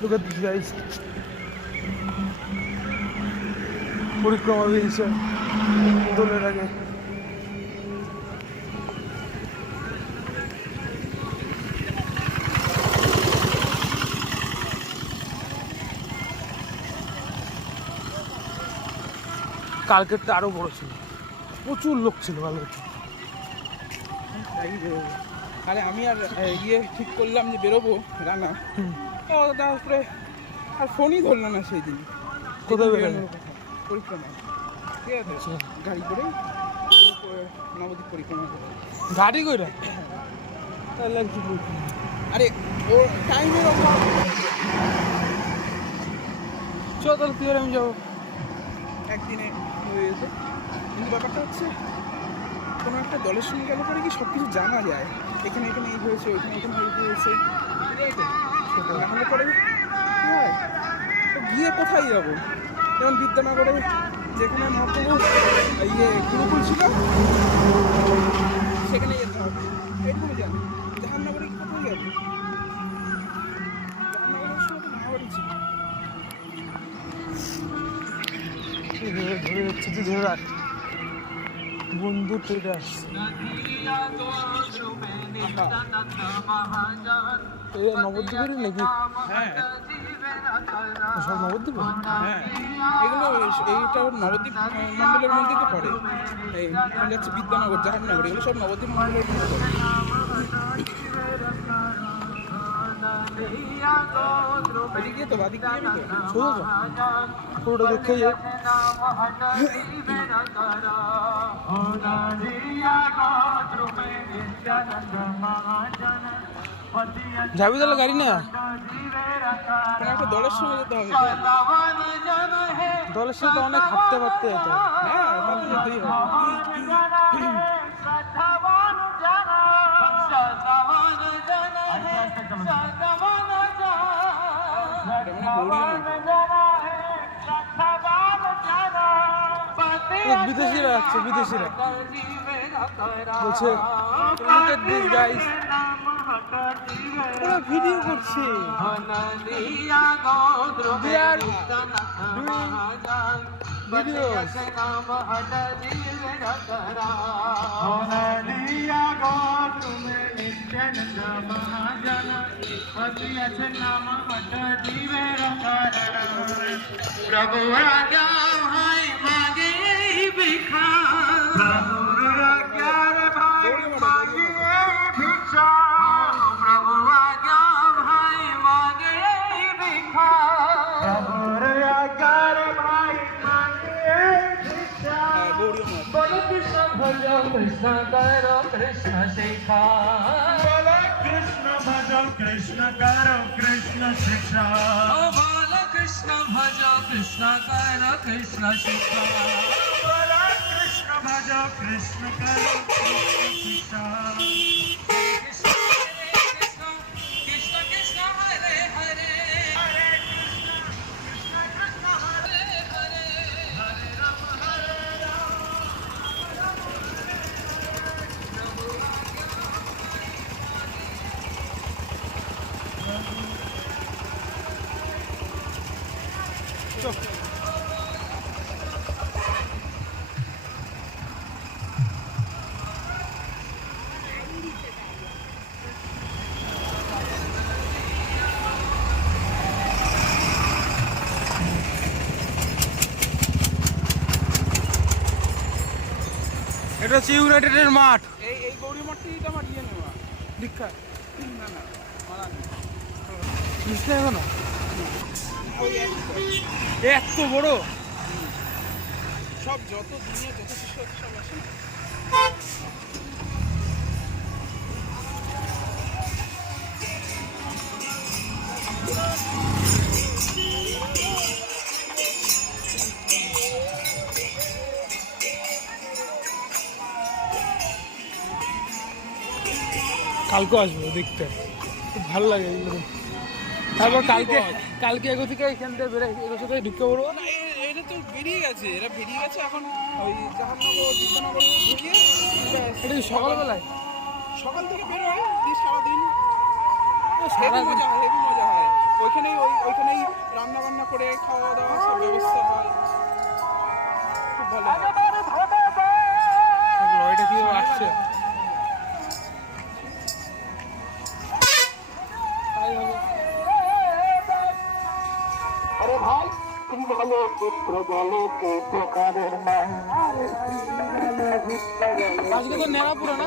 Look at this, guys. পরিক্রমা বেরিয়েছে দোলের আগে। কালকেরটা আরো বড় ছিল, প্রচুর লোক ছিল কালকে। আরে আমি আর ঠিক করলাম যে বেরোবো রানা, তারপরে আর ফোনই ধরলো না সেই দিন। কোথায় বেরোনো? পরিক্রমা, ঠিক আছে, গাড়ি করে নবদ্বীপ পরিক্রমা করে। গাড়ি করে? আরে ওর টাইমের অভাব। চল তাহলে তুই আর আমি যাবো একদিনে হয়ে গেছে। কিন্তু ব্যাপারটা হচ্ছে কোনো একটা দলের সঙ্গে গেলে পরে কি সব কিছু জানা যায়, এখানে এখানে এই হয়েছে, ওইখানে এখানে এই হয়েছে, ঠিক আছে। নাহলে পরে কী হয়, তো গিয়ে কোথায় যাবো? যেমন বিদ্যানগরে যেখানে মহাপ্রভু গুরুকুল ছিল সেখানে যেতে হবে, এরকমই জানি। জাহান্নগরে কি কোথায় যাবো? জাহান্নগরের সময় তো মামাবাড়ি ছিল। ধরে হচ্ছে তুই ধরে রাখ বন্ধু ট্রেনে আসছে। নবদ্বীপেরই নাকি? হ্যাঁ সব নবদ্বীপে? হ্যাঁ, এগুলো এইটা নবদ্বীপ মন্ডলের মধ্যে তো পড়ে। এই যাচ্ছে বিদ্যানগর, জাহান্নগর, এগুলো সব নবদ্বীপ মন্ডলের মধ্যে পড়ে। এদিকে তো বাদিকে যাবি তো? সোজা পুরোটা দেখে যাই। যাবি তাহলে গাড়ি না? কোনো একটা দলের সঙ্গে যেতে হবে। দলের সাথে অনেক হাঁটতে পারতে যেত। হ্যাঁ, তাতে যেতেই হবে। বিদেশিরা যাচ্ছে, বিদেশিরা বলছে ওরা ভিডিও করছে। प्रभु आज्ञा भाई मागे भिक्षा, प्रभु आज्ञा भाई मागे भिक्षा, प्रभु आज्ञा भाई मागे भिक्षा, प्रभु आज्ञा भाई मागे भिक्षा। बोलो कृष्ण भजो कृष्ण करो कृष्ण शिक्षा, बोलो कृष्ण भजो कृष्ण करो कृष्ण शिक्षा, कृष्ण भजो कृष्ण करो कृष्ण शिक्षा, बोलो कृष्ण भजो कृष्ण करो कृष्ण शिक्षा। कृष्ण कृष्ण कृष्ण हरे हरे, हरे कृष्ण कृष्ण कृष्ण हरे हरे, हरे राम এটা হচ্ছে ইউনাইটেডের মাঠ। এই গৌরী মঠ থেকেই তো আমার নেওয়া দীক্ষা। না না, মালা নেই। বুঝতে এখনো এত বড় সব যত দুনিয়া যত কিছু আছে সব আসে। কালকে আসবো দেখতে, খুব ভালো লাগে এগুলো। তারপর কালকে এগো থেকে এখান থেকে বেরোয় এগো থেকে ঢুকে পড়বো। এটা তো বেরিয়ে গেছে, এরা বেরিয়ে গেছে এখন ওই জাহান্নগর বিদ্যানগর ঘুরিয়ে। এটা কি সকালবেলায়? সকাল থেকে বেরোয় সারাদিন, হেভি মজা হয়, হেভি মজা হয়। ওইখানেই রান্না বান্না করে খাওয়া দাওয়া সব ব্যবস্থা হয়, খুব ভালো হয়। লরিটা কি আসছে? তাই হবে। আরে ভাই তুমি বলো পুত্র বলো কে প্রকারের মা আজকে তো নেড়া পুরো না?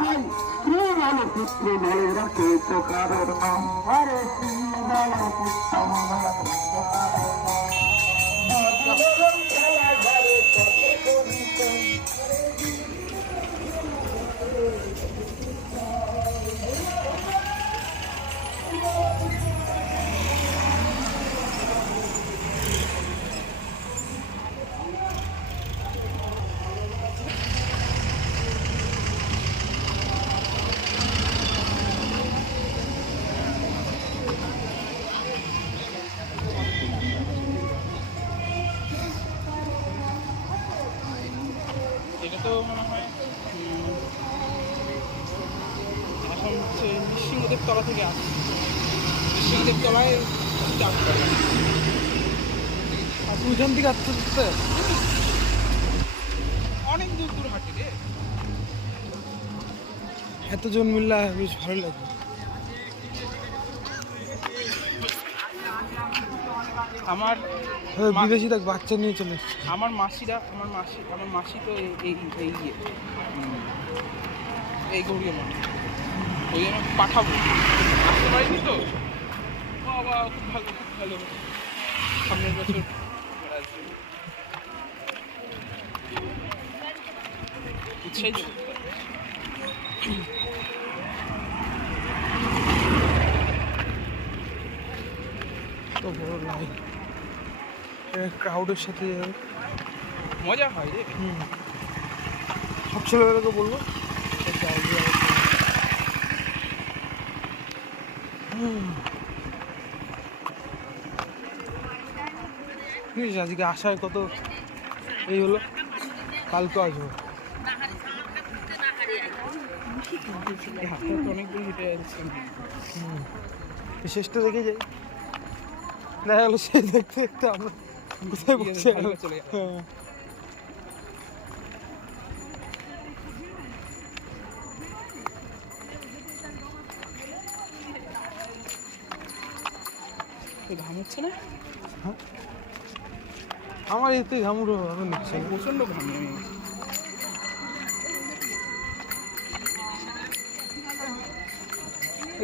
ভাই তুমি বলো পুত্র বলো কে প্রকারের মা আরে তুমি বলো পুত্র বলো কে প্রকারের মা খেলা ঘরে কত করিত এটা তো মনে হয় এখন হচ্ছে নৃসিংহদেব তলা থেকে আসছে, নৃসিংহদেব তলায় চাপ করে। ওইখান থেকে আসতে আসতে অনেক দূর দূর হাঁটে রে। এতজন মিললে বেশ ভালো লাগে। আমার বিদেশি দেখ বাচ্চা নিয়ে চলে এসছে। আমার মাসি তো এই গৌরীয় মঠ, ওই আমি পাঠাবো, আসতে পারিনি তো। বাবা খুব ভালো সামনের বছর আসবে। উৎসাহিত করতে হবে। তো বড় লাইন, ক্রাউডের সাথে যাবে। মজা হয় রে। সব ছেলেবেলাকে বলবো আজকে আসায় কত এই হলো, কালকে আসবো। এই হাতটা তো অনেকগুলো হেঁটে যাচ্ছে। শেষটা দেখে যাই, দেখা গেলো সেই দেখতে দেখতে আমরা কোথায় বসে চলে গেল। ঘাম হচ্ছে না? আমার এতে ঘামুড়ো এখন নিচ্ছে না। প্রচন্ড ঘামি আমি।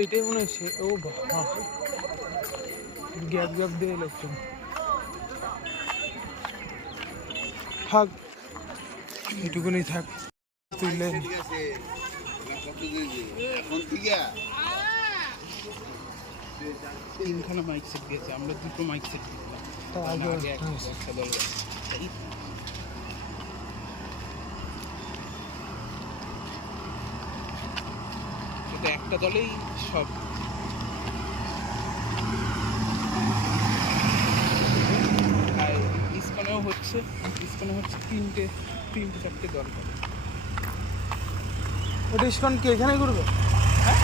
এইটাই মনে হচ্ছে ও বাবা, গ্যাপ গ্যাপ দিয়ে লোকজন থাক, এটুকুনি থাক। তুললেন তিনখানা মাইক সেট দিয়েছে, আমরা দুটো মাইক সেট দিতাম। তার আগে আগে একটা দল গেছে। কিন্তু একটা দলেই সব। আর ইস্কনেও হচ্ছে তিনটে চারটে দল করে। ওটা ইস্কন কি এখানে করবে? হ্যাঁ,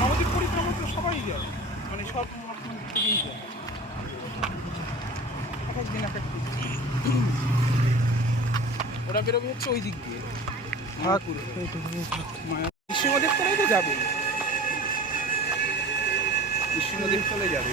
নবদ্বীপ পরিক্রমা তো সবাই যায়, মানে সব মহাত্মা থেকেই যায়। এক একদিন এক এক দিক। ওরা বেরোবে হচ্ছে ওই দিক দিয়ে থাক, এইটুকুনি থাক। নৃসিংহদেব তলায় তো যাবে, নৃসিংহদেব তলায় যাবে।